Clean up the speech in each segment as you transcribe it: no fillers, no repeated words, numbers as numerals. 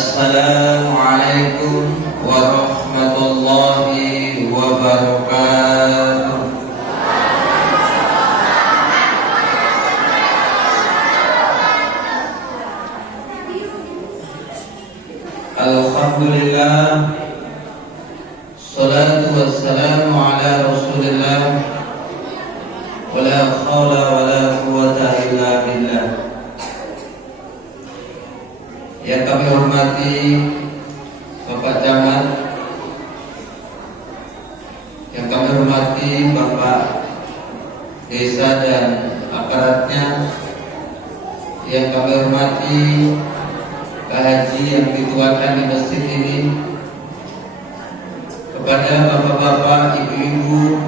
Assalamualaikum warahmatullahi wabarakatuh. Alhamdulillah, salatu wassalamu ala Rasulillah, wala khawla wala quwwata illa billah. Yang kami hormati Bapak Camat, yang kami hormati Bapak Desa dan aparatnya, yang kami hormati Pak Haji yang dituakan di masjid ini, kepada bapak-bapak, ibu-ibu,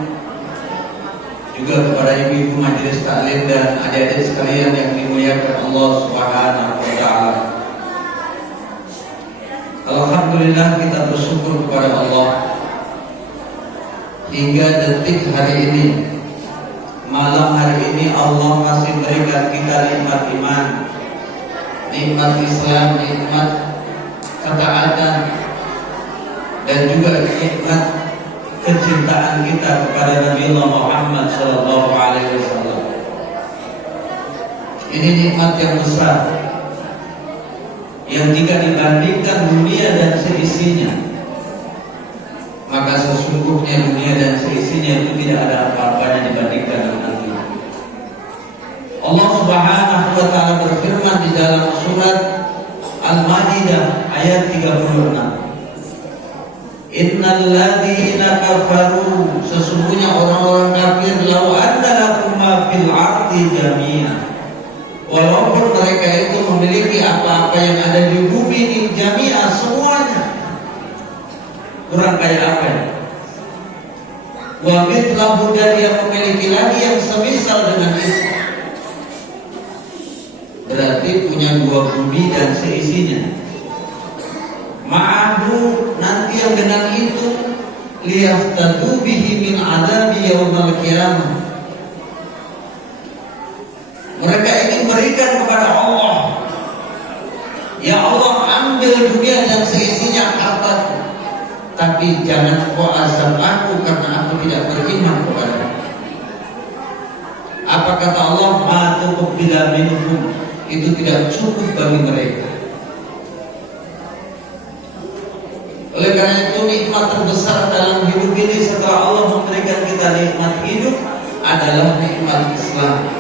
juga kepada ibu-ibu majelis taklim dan adik-adik sekalian yang dimuliakan Allah Subhanahu wa taala. Alhamdulillah, kita bersyukur kepada Allah hingga detik hari ini, malam hari ini Allah masih berikan kita nikmat iman, nikmat Islam, nikmat ketaatan, dan juga nikmat kecintaan kita kepada Nabi Muhammad SAW. Ini nikmat yang besar, yang jika dibandingkan dunia dan seisinya, maka sesungguhnya dunia dan seisinya itu tidak ada apa-apanya dibandingkan dengan itu. Allah Subhanahu wa taala berfirman di dalam surat Al-Maidah ayat 36. Innal ladzina kafaru, sesungguhnya orang-orang kafir, law anna lakum ma fil ardi jami'an, walaupun mereka itu memiliki apa-apa yang ada di bumi ini jami'ah, semuanya, kurang kayak apa ya? Wa mithlahu, dan dia memiliki lagi yang semisal dengan itu, berarti punya dua bumi dan seisinya. Ma'ahu, nanti yang dengan itu, liyaftadu bihi min adabi yaumal qiyamah, mereka ingin berikan kepada Allah, ya Allah, ambil dunia dan seisinya hartaku, tapi jangan kau azab aku karena aku tidak beriman kepada-Mu. Apa kata Allah? Ma tuqbila minhum, itu tidak cukup bagi mereka. Oleh karena itu, nikmat terbesar dalam hidup ini setelah Allah memberikan kita nikmat hidup adalah nikmat Islam.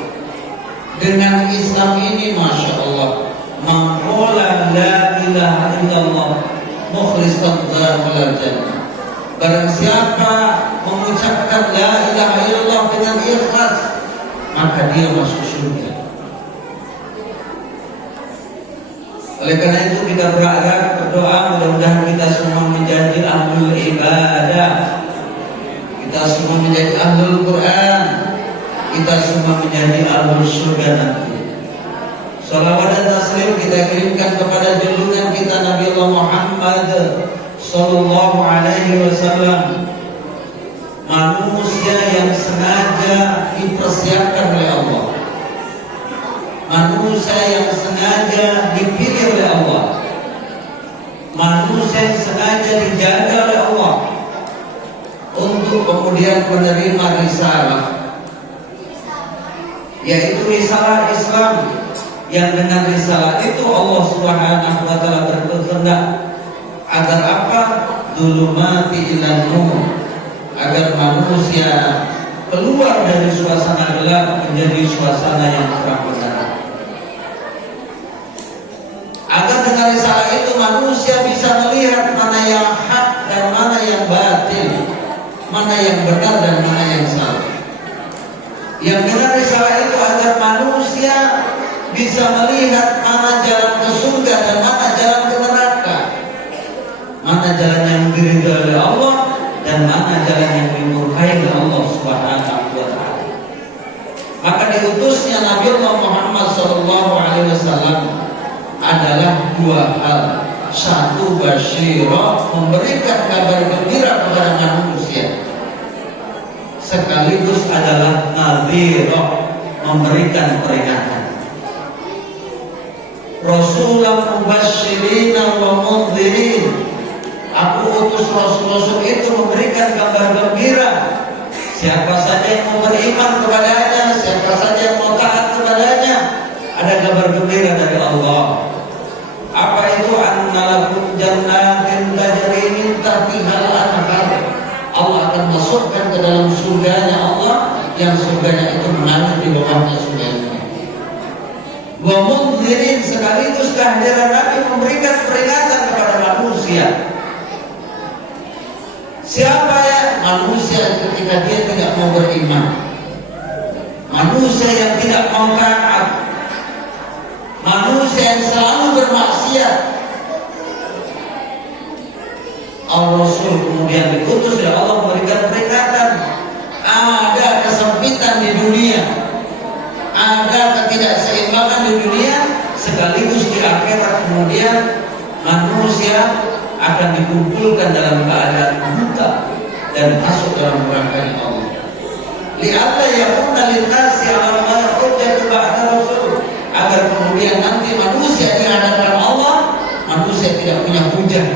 Dengan Islam ini, Masya Allah, man qala la ilaha illallah mukhlishan dzakal jannah, barang siapa mengucapkan la ilaha illallah dengan ikhlas, maka dia masuk surga. Oleh karena itu, kita berdoa mudah-mudahan kita semua menjadi ahlul ibadah, kita semua menjadi ahlul Quran, kita semua menjadi ahlul surga nanti. Salawat dan taslim kita kirimkan kepada junjungan kita Nabi Allah Muhammad sallallahu alaihi wasallam, manusia yang sengaja dipersiapkan oleh Allah, manusia yang sengaja dipilih oleh Allah, manusia yang sengaja dijaga oleh Allah untuk kemudian menerima risalah, yaitu risalah Islam, yang dengan risalah itu Allah Subhanahu wa taala berkehendak agar apa? Dzulumati ilan nur, agar manusia keluar dari suasana gelap menjadi suasana yang terang benderang. Agar dengan risalah itu manusia bisa melihat mana yang hak dan mana yang batil, mana yang benar dan mana yang salah. Yang dengan risalah itu agar manusia bisa melihat mana jalan ke surga dan mana jalan ke neraka, mana jalan yang diridhai oleh Allah dan mana jalan yang dimurkai oleh Allah Subhanahu wa taala. Maka diutusnya Nabi Allah Muhammad SAW adalah dua hal. Satu, basyirah, memberikan kabar gembira kepada manusia, sekaligus adalah nadhirah, memberikan peringatan. Rasulan mubashirina wa mundhirin. Aku utus rasul-rasul itu memberikan kabar gembira. Siapa saja yang mau beriman kepadanya, siapa saja yang mau taat kepadanya, ada kabar gembira dari Allah. Apa itu? Annalakum jannatin tajri min tahtihal anhar. Allah akan masukkan ke dalam surganya Allah, yang surganya itu mengalir di bawahnya surga itu. Wa mundhirin, sekaligus kehadiran Nabi memberikan peringatan kepada manusia. Siapa ya? Manusia ketika dia tidak mau beriman, manusia yang tidak mau taat, manusia yang selalu bermaksiat. Al-Rasul kemudian diutus oleh Allah memberikan peringatan. Ada kesempitan di dunia, ada ketidakseimbangan di dunia, sekaligus di akhirat kemudian manusia akan dikumpulkan dalam keadaan buta dan masuk dalam neraka Allah. Li'alla yakuna lin-nasi 'ala Allahi hujjatun ba'da rasul, agar kemudian nanti manusia di hadapan Allah, manusia tidak punya hujah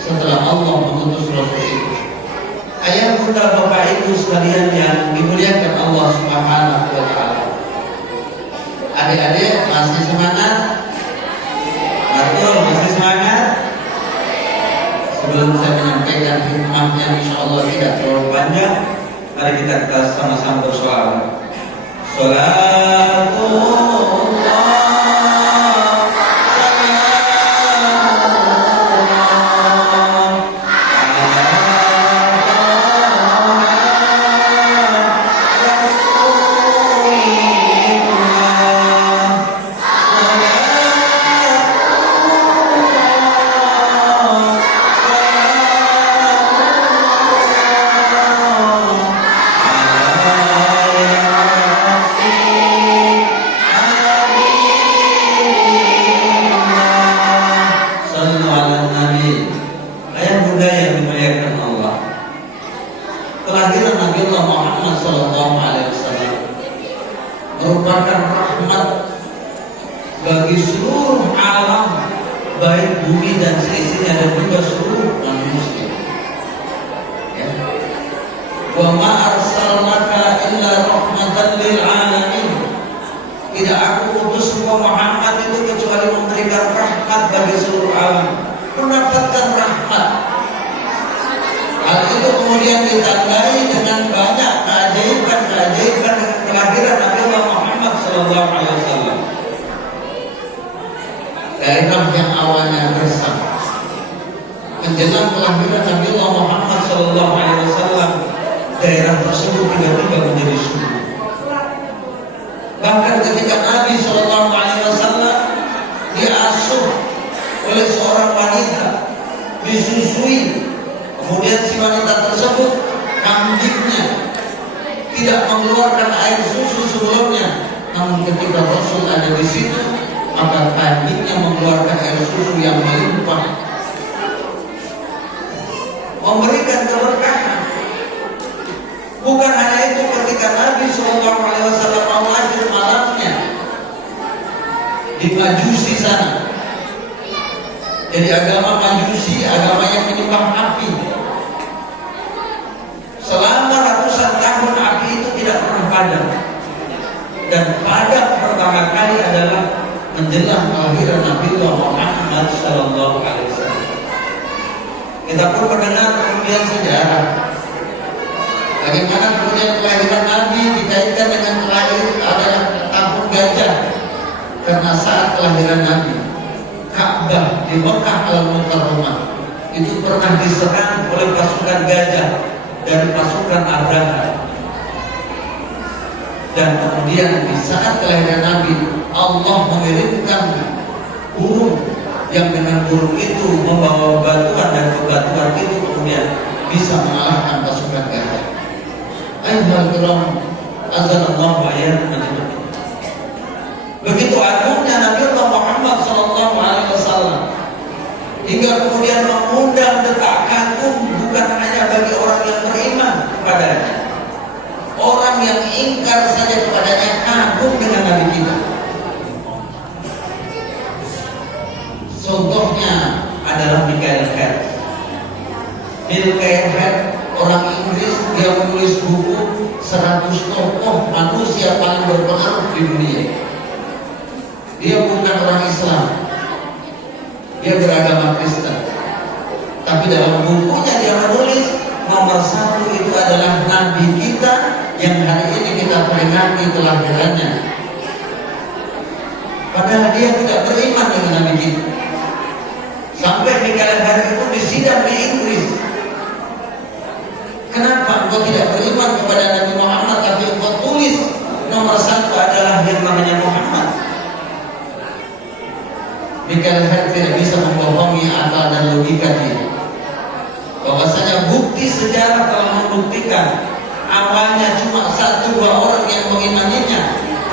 setelah Allah mengutus rasul itu. Ayah bunda bapak ibu sekalian yang dimuliakan Allah Subhanahu wa taala. Adik-adik masih semangat? Betul, masih semangat? Sebelum saya menyampaikan hikmahnya, insya Allah tidak terlalu panjang, mari kita sama-sama bersolawat. Salatullah merupakan rahmat bagi seluruh alam, baik bumi dan seisinya, dan juga seluruh manusia. Ya. Wa ma arsalnaka illa rahmatan lil alamin. Tidak aku utus Muhammad itu kecuali memberikan rahmat bagi seluruh alam, mendapatkan rahmat. Hal itu kemudian ditandai dengan banyak keajaiban kelahiran Nabi Muhammad SAW. Daerah yang awalnya gersang, menjelang kelahiran Nabi Muhammad SAW, daerah tersebut tiba-tiba menjadi subur. Bahkan ketika Nabi SAW diasuh oleh seorang wanita, disusui, kemudian si wanita tersebut kambingnya tidak mengeluarkan air susu sebelumnya, namun ketika Rasul ada di situ, maka kambingnya mengeluarkan air susu yang melimpah, memberikan keberkahan. Bukan hanya itu, ketika Nabi SAW mau akhir malamnya di Majusi sana, jadi agama Majusi, agama yang menyembah api. Selama ratusan tahun api itu tidak pernah padam, dan padam pertama kali adalah menjelang kelahiran Nabi Muhammad SAW. Kita pun mendengar kemudian sejarah bagaimana kemudian kelahiran Nabi dikaitkan dengan kelahiran adalah tahun gajah, karena saat kelahiran Nabi, Ka'bah di Mekah Al-Mukarramah itu pernah diserang oleh pasukan gajah dari pasukan Abraha. Dan kemudian di saat kelahiran Nabi, Allah mengirimkan burung yang dengan burung itu membawa batuan, dan batuan itu kemudian bisa mengalahkan pasukan gajah. Ayyuhal kiram, azanallahu wa iyyakum ajma'in. Begitu agungnya Nabi Muhammad SAW, hingga kemudian mengundang detak kagum bukan hanya bagi orang yang beriman kepadanya. Orang yang ingkar saja kepadanya kagum dengan Nabi kita. Bill Gates, orang Inggris, dia menulis buku 100 tokoh manusia paling berpengaruh di dunia. Dia bukan orang Islam, dia beragama Kristen. Tapi dalam bukunya dia menulis nomor 1 itu adalah Nabi kita yang hari ini kita peringati kelahirannya. Padahal dia tidak beriman dengan Nabi kita. Sampai di kala hari itu disidang di Inggris. Kenapa engkau tidak beriman kepada Nabi Muhammad, tapi engkau tulis nomor 1 adalah yang namanya Muhammad? Michael Hart tidak bisa membohongi akal dan logika dia. Bahwasanya bukti sejarah telah membuktikan awalnya cuma 1-2 orang yang mengimaninya,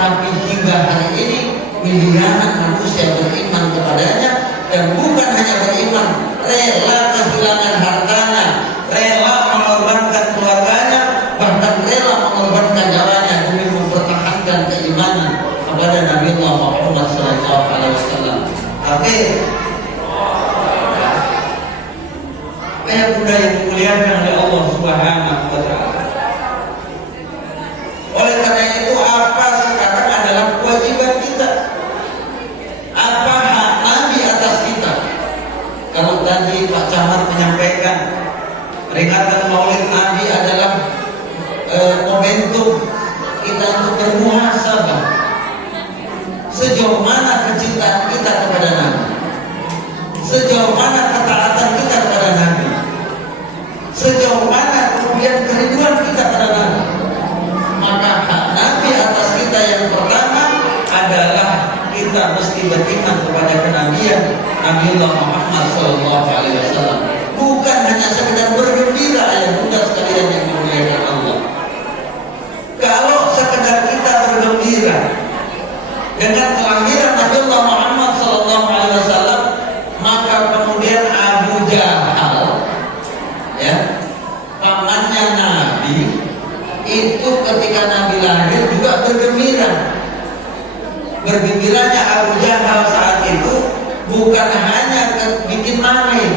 tapi hingga hari ini miliaran manusia beriman kepadanya, dan bukan hanya beriman, rela kehilangan hartanya, rela mengorbankan keluarganya, bahkan rela mengorbankan nyawanya demi mempertahankan keimanan kepada Nabi Muhammad SAW. Oke. Ayah bunda yang dimuliakan oleh Allah Subhanahu wa Ta'ala. Oleh karena itu, apa sekarang adalah kewajiban kita? Apa hak Nabi atas kita? Kalau tadi Pak Camat menyampaikan peringatan Maulid Nabi adalah momentum kita untuk bermuhasabah. Sejauh mana kecintaan kita kepada Nabi? Sejauh mana ketaatan kita kepada Nabi? Sejauh mana kemudian kerinduan kita kepada Nabi? Maka hak Nabi atas kita yang pertama adalah kita mesti beriman kepada kenabian Nabiullah Muhammad SAW. Bukan hanya sekedar bergembira, ayah bunda sekalian yang dimuliakan Allah. Kalau sekedar kita bergembira dengan kelahiran Nabiullah Muhammad SAW, maka kemudian Abu Jahal, ya, pamannya Nabi, itu ketika Nabi lahir juga bergembira. Bergembiranya Abu Jahal saat itu bukan hanya bikin main,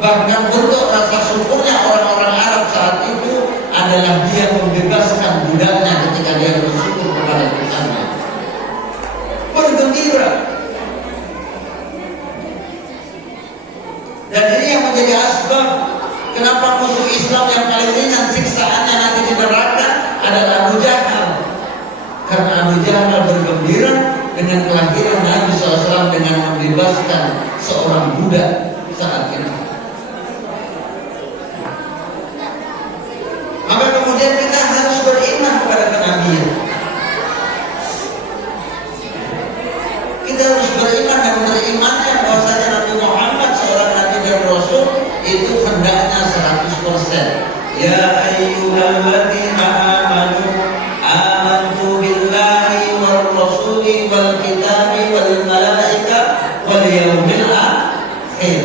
bahkan bentuk rasa syukurnya orang-orang Arab saat itu adalah dia membebaskan budaknya ketika dia bersyukur kepada Tuhannya. Bergembira. Dan ini yang menjadi asbab kenapa musuh Islam yang paling ringan siksaannya nanti di neraka adalah Abu Jahal. Karena Abu Jahal bergembira dengan kelahiran Nabi SAW dengan membebaskan seorang budak saat itu. Maka kemudian kita harus beriman kepada kenabian. Kita harus beriman dan berimannya bahwasanya Nabi Muhammad seorang Nabi dan Rasul itu hendaknya 100%. Ya ayyuhalladzina amanu amantu billahi wal rasuli wal kitabi wal malaika wal yaumil akhir.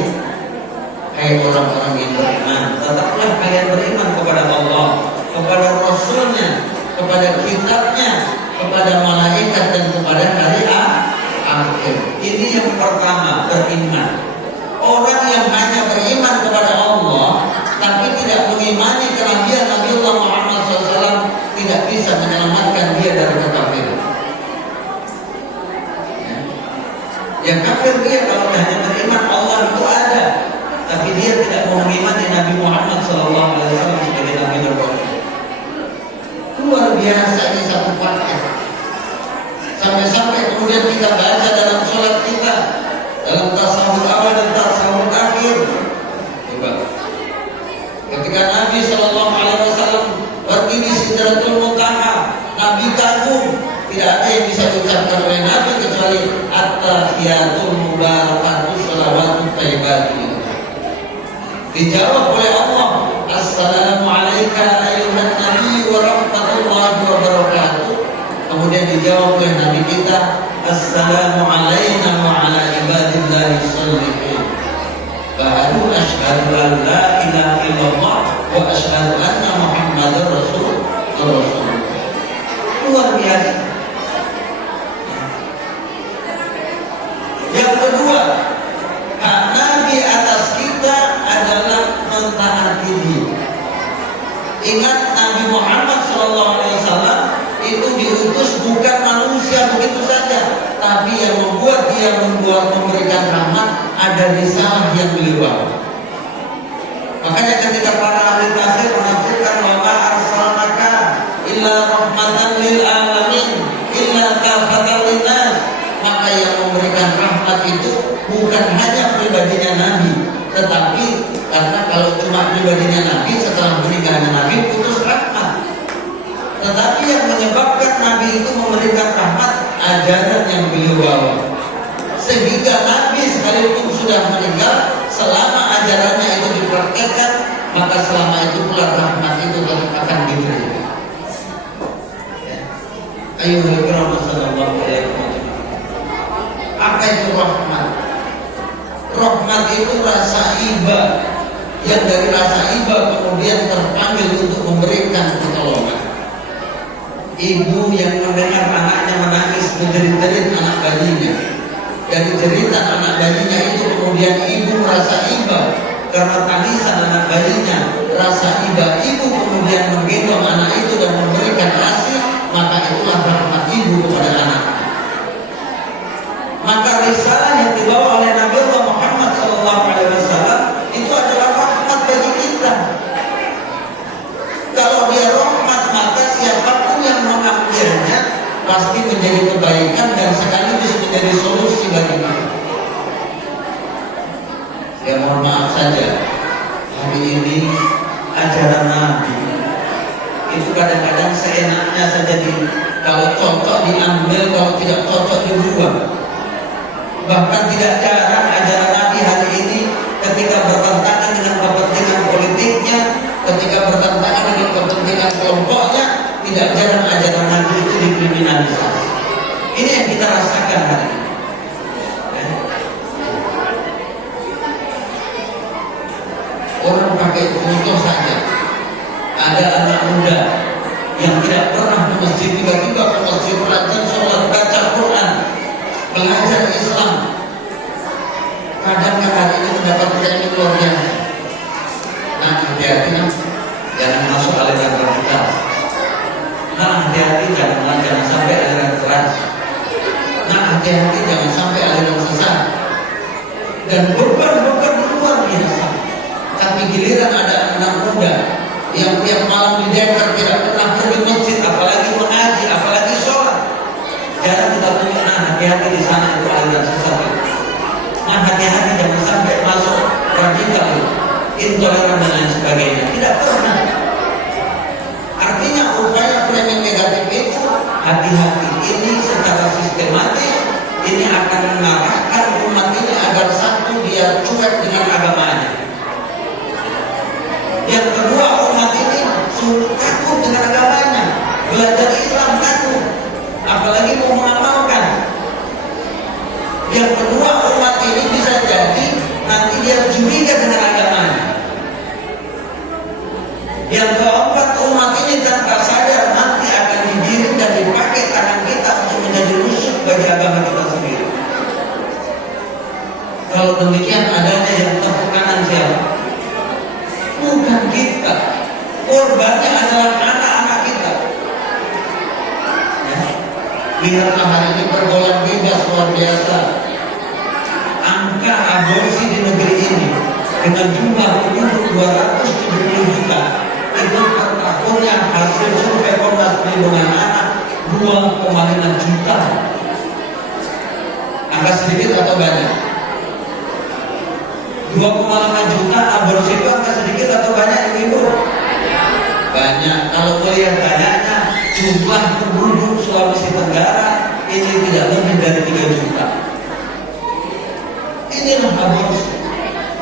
Hai orang-orang yang beriman, tetaplah kalian beriman kepada Allah, kepada Rasulnya, kepada kitabnya, kepada malaikat dan kepada hari akhir. Ini yang pertama, beriman. Orang yang hanya beriman kepada Allah tapi tidak mengimani kenabian Nabiullah Muhammad SAW tidak bisa menyelamatkan dia dari kekafiran. Yang kafir dia kalau hanya beriman Allah itu ada, tapi dia tidak mau mengimani Nabi Muhammad SAW sebagai Nabi dan Rasul. Luar biasa ini satu paket. Sampai-sampai kemudian kita baca dalam sholat kita, dalam tasawuf awal dan tasawuf akhir. Coba. Ketika Nabi SAW pergi di Sidratul Muntaha, Nabi kagum. Tidak ada yang bisa diucapkan oleh Nabi kecuali at-tahiyatul mubarakatus shalawatut thayyibatu. Dijawab oleh Allah, Assalamualaikum ayuhan nabi wa rahmatullahi wa barakatuh. Kemudian dijawab oleh Nabi kita, Assalamualaikum wa ala ibadillahi sholihin. Baru asyhadu an la ilaha illallah wa asyhadu anna Muhammadar Rasulullah. Luar biasa. Yang kedua, hak Nabi atas kita adalah dia membuat memberikan rahmat, ada risalah yang beliau bawa. Makanya ketika para ahli tafsir menafsirkan bahwa arsalnaka illa rahmatan lil alamin illa kafatan linnas, maka yang memberikan rahmat itu bukan hanya pribadinya Nabi, tetapi karena kalau cuma pribadinya Nabi, setelah meninggalnya Nabi putus rahmat. Tetapi yang menyebabkan Nabi itu memberikan rahmat, ajaran yang beliau bawa. Sehingga Nabi sekalipun sudah meninggal, selama ajarannya itu dipraktekkan, maka selama itu pula rahmat itu akan diberi. Ayo Rasulullah sallallahu alaihi wasallam. Apa itu rahmat? Rahmat itu rasa iba, yang dari rasa iba kemudian terpanggil untuk memberikan pertolongan. Ibu yang mendengar anaknya menangis menjerit-jerit anak bayinya, dari cerita anak bayinya itu kemudian ibu merasa iba karena tangisan anak bayinya, rasa iba ibu kemudian menggendong anak itu dan memberikan kasih, maka itulah rahmat ibu kepada anak. Maka risalah yang dibawa oleh Nabi Muhammad SAW itu adalah rahmat bagi kita. Kalau dia rahmat, maka siapapun yang mengambilnya pasti menjadi kebaikan dan sekaligus menjadi solusi bagi kita. Ya mohon maaf saja, hari ini ajaran Nabi itu kadang-kadang seenaknya saja kalau cocok diambil, kalau tidak cocok dibuang. Bahkan tidak jarang ajaran Nabi hari ini ketika bertentangan dengan kepentingan politiknya, ketika bertentangan dengan kepentingan kelompoknya, tidak jarang ajaran Nabi itu dikriminalisasi. Ini yang kita rasakan hari ini. Orang pakai contoh saja, ada anak muda yang tidak pernah ke masjid, tiba-tiba ke masjid, rajin sholat, baca Quran, belajar Islam. Kadang-kadang hari ini mendapat ilmu luar biasa. Nah, hati-hati, jangan masuk aliran radikal. Nah, hati-hati, jangan sampai aliran keras. Nah, hati-hati, jangan sampai aliran sesat. Dan beban luar biasa. Tapi giliran ada anak muda yang tiap malam di dekar tidak pernah pergi masjid, apalagi mengaji, apalagi sholat. Jangan kita punya, nah hati-hati di sana itu aliran sesat. Nah hati-hati jangan sampai masuk radikal, intoleran dan lain sebagainya. Tidak pernah. Artinya upaya framing negatif itu hati-hati. Ini secara sistematis ini akan mengarahkan umat ini agar satu, dia cuek dengan agamanya. Yang kedua, umat ini takut dengan agamanya, belajar Islam takut, apalagi mau mengamalkan. Yang kedua, umat ini bisa jadi nanti dia curiga dengan agamanya. Yang keempat, umat ini tanpa sadar nanti akan digiring dan dipakai tangan kita untuk menjadi musuh bagi agama kita sendiri. Kalau demikian adanya yang tertekanan siapa? Bukan kita. Korbannya adalah anak-anak kita. Ya. Lihatlah hari ini pergaulan bebas luar biasa. Angka aborsi di negeri ini dengan jumlah penduduk 270 juta itu per tahunnya hasil survei Komnas Perlindungan Anak 2,5 juta. Angka sedikit atau banyak? 2,5 juta aborsi itu angka sedikit atau banyak ibu? Banyak. Kalau melihat banyaknya, jumlah penduduk Sulawesi Tenggara ini tidak lebih dari 3 juta. Inilah aborsi.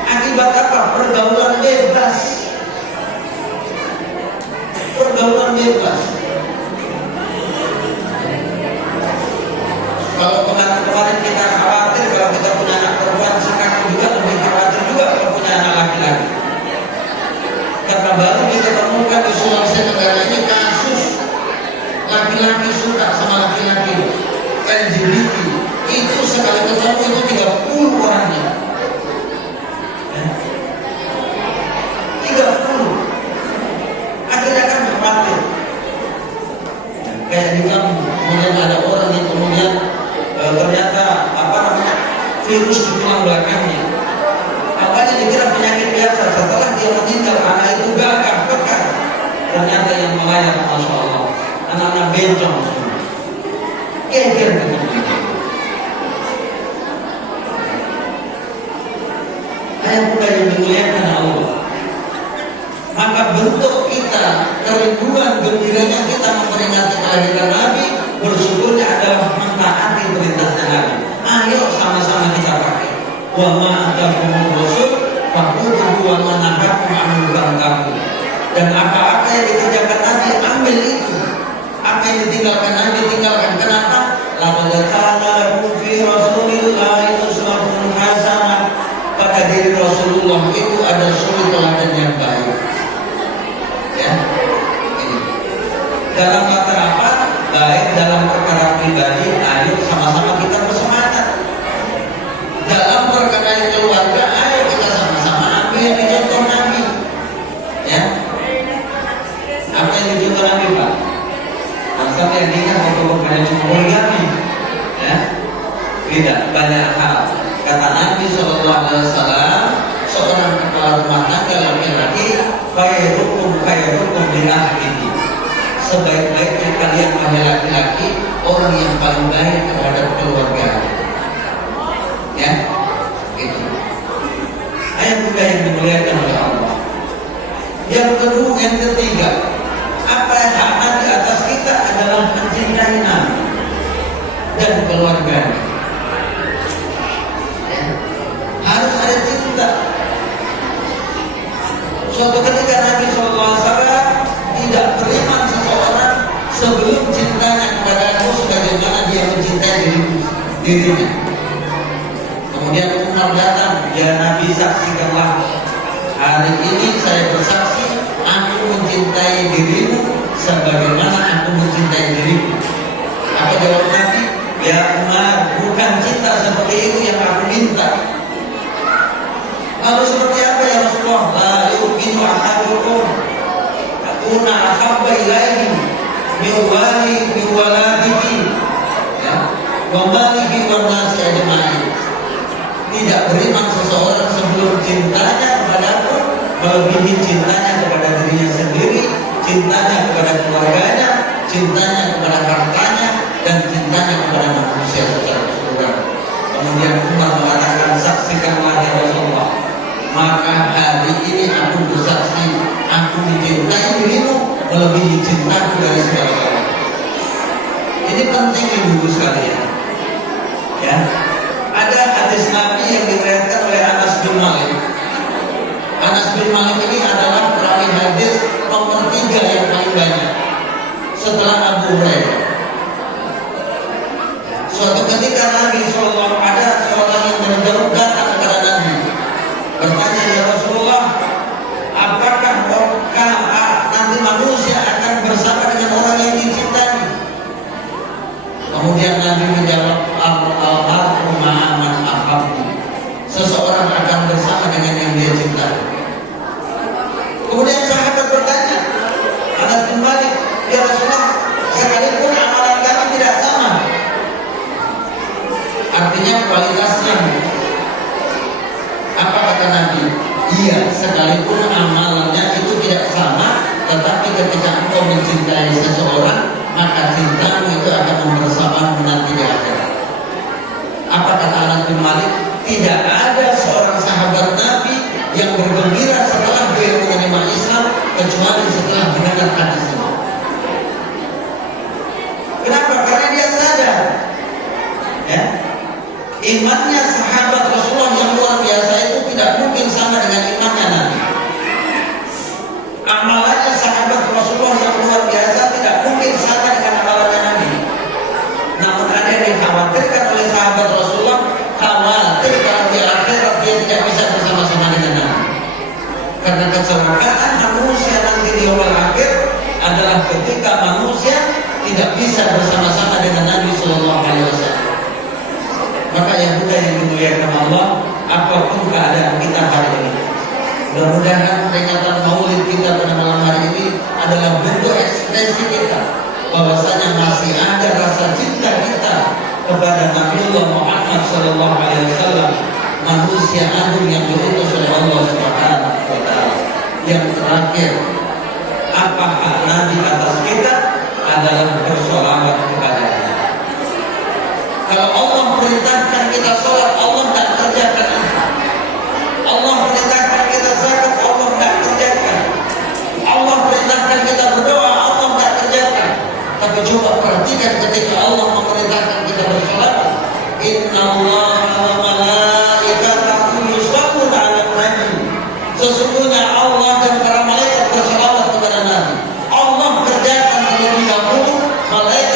Akibat apa? Pergaulan bebas. Pergaulan bebas. Kalau kemarin kita khawatir kalau kita punya anak perempuan, sekarang juga lebih khawatir juga kalau punya anak laki-laki. Karena baru kita temukan di Sulawesi Tenggara ini kasus laki-laki suka sama laki-laki, LGBT. Itu sekali ketemu itu 30 orangnya. 30. Akhirnya kan khawatir. Kayak di kampung, kemudian ada orang yang kemudian ternyata apa namanya tinggalkan Nabi, tinggalkan. Kenapa? Laqad kana lakum fi Rasulillahi uswatun hasanah. Pada diri Rasulullah itu ada suri teladan yang baik. Ya, ini. Dalam latar apa? Baik dalam perkara pribadi, ayo sama-sama kita bersemangat. Dalam perkara keluarga, ayo kita sama-sama ambil contoh Nabi. Ya, apa yang dicontoh Nabi, Pak? Maksud yang ingat waktu bukan cuma poligami, ya, tidak banyak hal. Kata Nabi SAW, seorang kepala rumah tangga laki-laki, khairukum li ahlihi. Sebaik-baiknya kalian wahai laki-laki, orang yang paling baik terhadap keluarga. Ya, itu. Ayat juga yang dimuliakan oleh Allah. Yang kedua, yang ketiga, apa yang hak di atas kita adalah mencintai Nabi dan keluarganya. Ya. Harus ada cinta. Suatu ketika Nabi SAW tidak beriman seseorang sebelum cintanya kepada aku sebagaimana dia mencintai dirinya. Kemudian Umar datang, ya Nabi, saksikanlah. Hari ini saya bersaksi, aku mencintai dirimu sebagaimana aku mencintai dirimu. Apa jawab Nabi? Ya Umar, bukan cinta seperti itu yang aku minta. Lalu seperti apa ya Rasulullah? La yu'minu ahadukum takuna ahabba ilaihi min waladihi wa malihi wa nasi ajma'in. Tidak beriman seseorang sebelum cintanya kepadaku melebihi cintanya kepada dirinya sendiri, cintanya kepada keluarganya, cintanya kepada hartanya, dan cintanya kepada manusia secara keseluruhan. Kemudian Umar mengatakan, saksikanlah ya Rasulullah, maka hari ini aku bersaksi, aku mencintai dirimu melebihi cintaku dari segala-galanya. Ini penting ibu sekalian. Ya, ada hadis Nabi yang diriwayatkan oleh Anas bin Malik. Anas bin Malik ini adalah perawi hadis nomor 3 yang paling banyak setelah Abu Hurairah. Suatu ketika Nabi SAW ada seorang yang berjauh datang kepada Nabi, bertanya, ya Rasulullah, apakah nanti manusia akan bersama dengan orang yang dicintai? Kemudian Nabi menjawab, al-mar'u ma'a man ahabbu. Seseorang akan bersama dengan yang dia cintai. Kemudian sahabat bertanya, Anas bin Malik, ya Rasulullah, sekalipun amalan kami tidak sama, artinya kualitasnya. Apa kata Nabi? Iya, sekalipun amalannya itu tidak sama, tetapi ketika engkau mencintai seseorang, maka cintamu itu akan membersamamu nanti di akhirat. Apa kata Anas bin Malik? Tidak ada seorang sahabat Nabi yang bergembira setelah dia menerima Islam kecuali setelah mendengar hadis ini. Kenapa? Karena dia sadar, ya, imannya sahabat Rasulullah yang luar biasa itu tidak mungkin sama dengan imannya Nabi. Amalannya sahabat Rasulullah yang luar biasa tidak mungkin sama dengan amalannya Nabi. Namun ada yang dikhawatirkan oleh sahabat Rasulullah, khawatir kalau di akhirat dia tidak bisa bersama-sama dengan Nabi. Karena kecelakaan manusia nanti di awal akhir adalah ketika manusia tidak bisa bersama-sama dengan Nabi Sallallahu Alaihi Wasallam. Maka yang mudah yang dimuliakan Allah, apapun keadaan kita hari ini, mudah-mudahan peringatan Maulid kita pada malam hari ini adalah bentuk ekspresi kita bahwasanya masih ada rasa cinta kita kepada Nabiullah Muhammad Sallallahu Alaihi Wasallam, manusia agung yang diutus oleh Allah Subhanahu Wa Taala. Yang terakhir, apa hak Nabi atas kita adalah bersolawat kepadanya. Kalau Allah perintahkan kita sholat, Allah tidak kerjakan. Allah perintahkan kita zakat, Allah tidak kerjakan. Allah perintahkan kita berdoa, Allah tidak kerjakan. Tapi coba perhatikan ketika Allah memerintahkan kita bersolat, Inna Allah wa malaikatahu yusholluna 'alan nabi. Sesungguhnya Allah dan para malaikat bersolawat kepada Nabi. Allah kerjakan terlebih dahulu, malaikat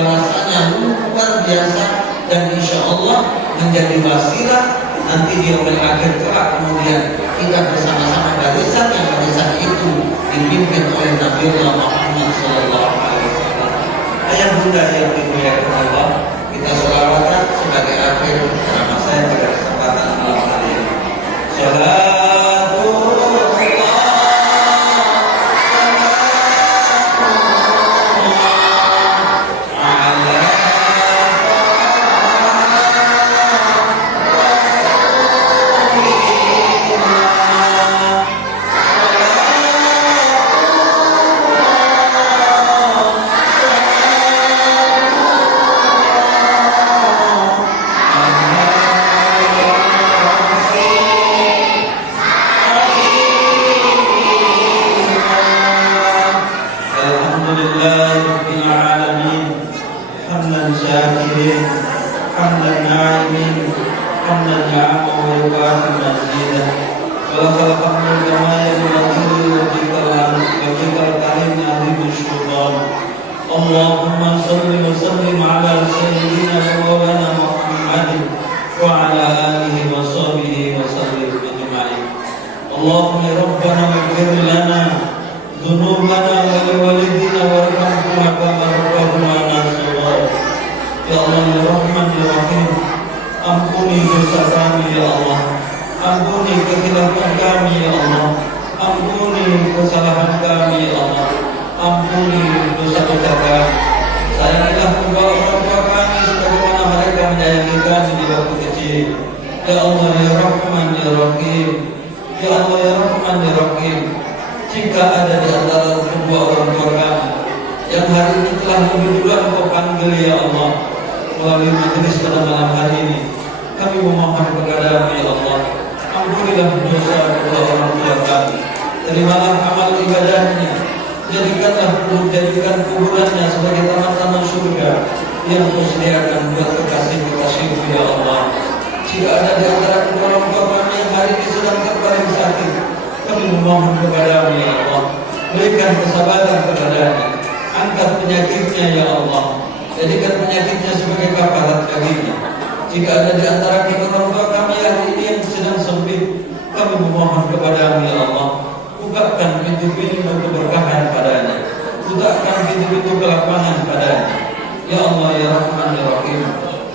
balasannya luar biasa dan insya Allah menjadi wasilah nanti di yaumil akhir kelak. Kemudian kita bersama-sama barisan yang barisan itu dipimpin oleh Nabiullah Muhammad sallallahu alaihi wasallam. Ayah bunda yang dimuliakan Allah, kita sholawatan sebagai akhir ceramah saya pada kesempatan malam hari ini. اللهم صل وسلم على سيدنا مولانا محمد وعلى آله وصحبه وسلم أجمعين. اللهم ربنا اغفر لنا ذنوبنا ولوالدينا وارحمهما كما ربونا صغارا. Ya Allah ya Rahman ya Rahim, ampuni dosa kami ya Allah, ampuni kekhilafan kami ya Allah, ampuni kesalahan kami ya Allah, ampuni dosa-dosa kami. Sayangilah kedua orang tua kami sebagaimana mereka menyayangi kami di waktu kecil. Ya Allah ya Rahman ya Rahim, ya Allah ya Rahman ya Rahim, jika ada di antara kedua orang tua kami yang hari ini telah lebih duluan Kau panggil ya Allah melalui majelis pada malam hari ini, kami memohon kepada-Mu ya Allah, ampunilah dosa kedua orang tua kami, terimalah amal ibadahnya, jadikan kuburannya sebagai taman-taman surga yang Kau sediakan buat kekasih-kekasih-Mu ya Allah. Jika ada di antara kedua orang tua kami yang hari ini sedang terbaring sakit, kami memohon kepada-Mu ya Allah, berikan kesabaran kepadanya, angkat penyakitnya ya Allah, jadikan penyakitnya sebagai kafarat baginya. Jika ada di antara kedua orang tua kami hari ini yang sedang sempit, kami memohon kepada-Mu ya Allah, bukakan pintu-pintu keberkahan padanya, bukakan pintu-pintu kelapangan padanya. Ya Allah ya Rahman ya Rahim,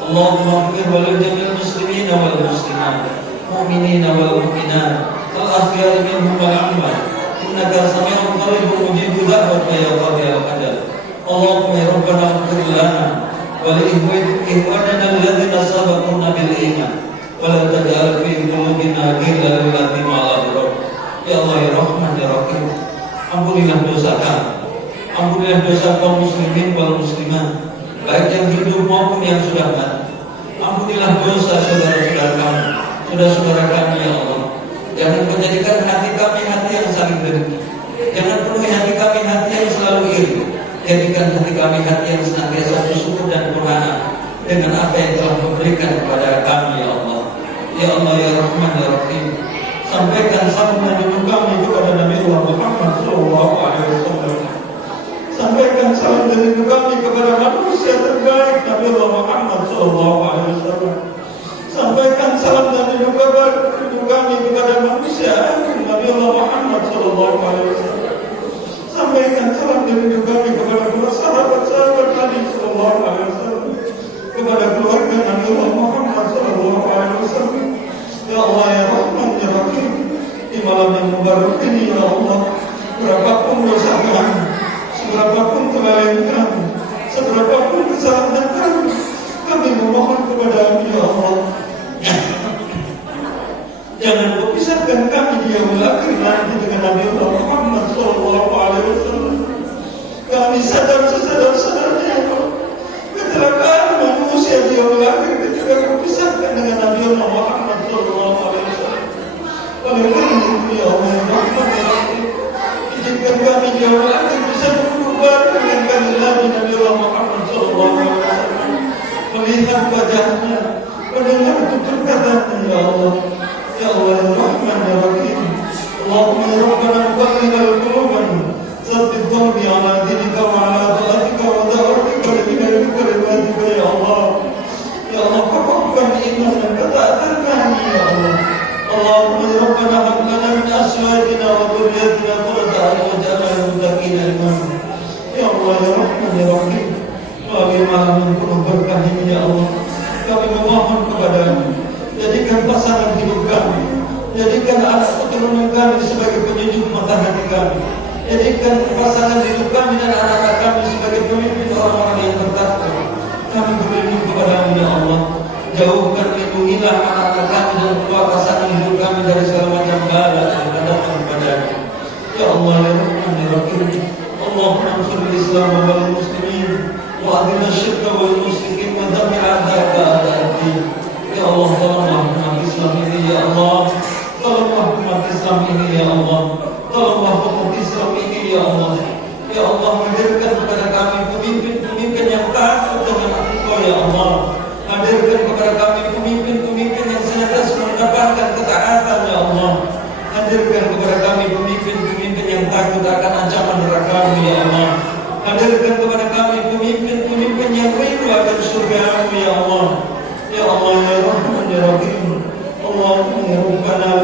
Allahumma ighfir walil jamil muslimin wal muslimat, mu'minin wal mu'minat, al akhyar minhum wal amwat, innaka sami'un qaribun mujibud da'wat ya qadiyal qadar. Allahumma ya Rabbana ighfir lana wa li ikhwanina alladhina sabaquna bil iman wa la taj'al fi qulubina ghillan lil ladzina amanu. Ya Allah ya Rahman ya Rahim, ampunilah dosa kami, ampunilah dosa kaum muslimin wal muslimat, baik yang hidup maupun yang sudah mati. Ampunilah dosa saudara-saudara kami, saudara-saudara kami ya Allah. Jangan menjadikan hati kami hati yang saling dengki, jangan penuhi hati kami hati yang selalu iri. Jadikan hati kami hati yang senantiasa bersyukur dan berhana dengan apa yang telah Kau berikan kepada kami ya Allah. Ya Allah ya Rahman ya Rahim, sampaikan salam dan rindu kami kepada Nabi Muhammad SAW. Sampaikan salam dan rindu kami kepada manusia terbaik Nabi Muhammad SAW. Sampaikan salam dan rindu kami kepada manusia Nabi Muhammad SAW. Sampaikan salam dan rindu kami kepada para sahabat-sahabat Nabi SAW, kepada keluarga Nabi Muhammad SAW. Ya Allah ya Rahman ya Rahim, di malam yang mubarak ini ya Allah, berapapun dosa kami, seberapapun kelalaian kami, seberapapun kesalahan kami memohon kepada-Mu ya Allah, jangan Kau pisahkan kami di yaumil akhir nanti dengan Nabi Muhammad SAW. Kami sadar sesadar-sadarnya ya Allah, kecelakaan manusia di yaumil akhir ketika Kau pisahkan dengan Nabi Muhammad SAW. Oleh karena itu ya Allah ya Rahman ya Rahim, izinkan kami di yaumil akhir bisa berubah dengan kalimat Nabi Muhammad SAW, melihat wajahnya, mendengar tutur katanya ya Allah. Ya Allah ya Rahman ya Rahim, Allahumma ya Rabbana muqallibal qulub, tsabbit qalbi ala dinika wa ala ta'atika wa da'watika Allahumma ya Rabbana hab lana min azwajina wa dhurriyyatina qurrata a'yun waj'alna lil muttaqina imama. Ya Allah ya Rahman ya Rahim, bagaimana penuh berkah ini ya Allah, kami memohon kepadamu, jadikan pasangan hidup kami, jadikan anak keturunan kami sebagai penyejuk mata hati kami, jadikan pasangan hidup kami dan anak-anak kami sebagai pemimpin orang-orang yang bertakwa. Kami berlindung kepadamu ya Allah, jauhkan, lindungilah anak-anak kami dan kedua pasangan hidup kami dari segala macam bala yang datang kepadanya. Ya Allah ya Rahman ya Rahim, Allahumma ansur al-Islam wal muslimin wa adina syirka wal musyrikin wa damir a'da'aka a'da'ad-din. Ya Allah, tolonglah umat Islam ini ya Allah, tolonglah umat Islam ini ya Allah, tolonglah umat Islam ini ya Allah. Ya Allah, hadirkan kepada kami pemimpin-pemimpin yang takut dengan Engkau ya Allah. Hadirkan kepada kami pemimpin-pemimpin yang senantiasa mendapatkan ketaatan ya Allah. Hadirkan kepada kami pemimpin-pemimpin yang takut akan ancaman neraka-Mu ya Allah. Hadirkan kepada kami pemimpin-pemimpin yang rindu akan surga-Mu ya Allah. Ya Allah ya Rahman ya Rahim, Allahumma ya Rabbana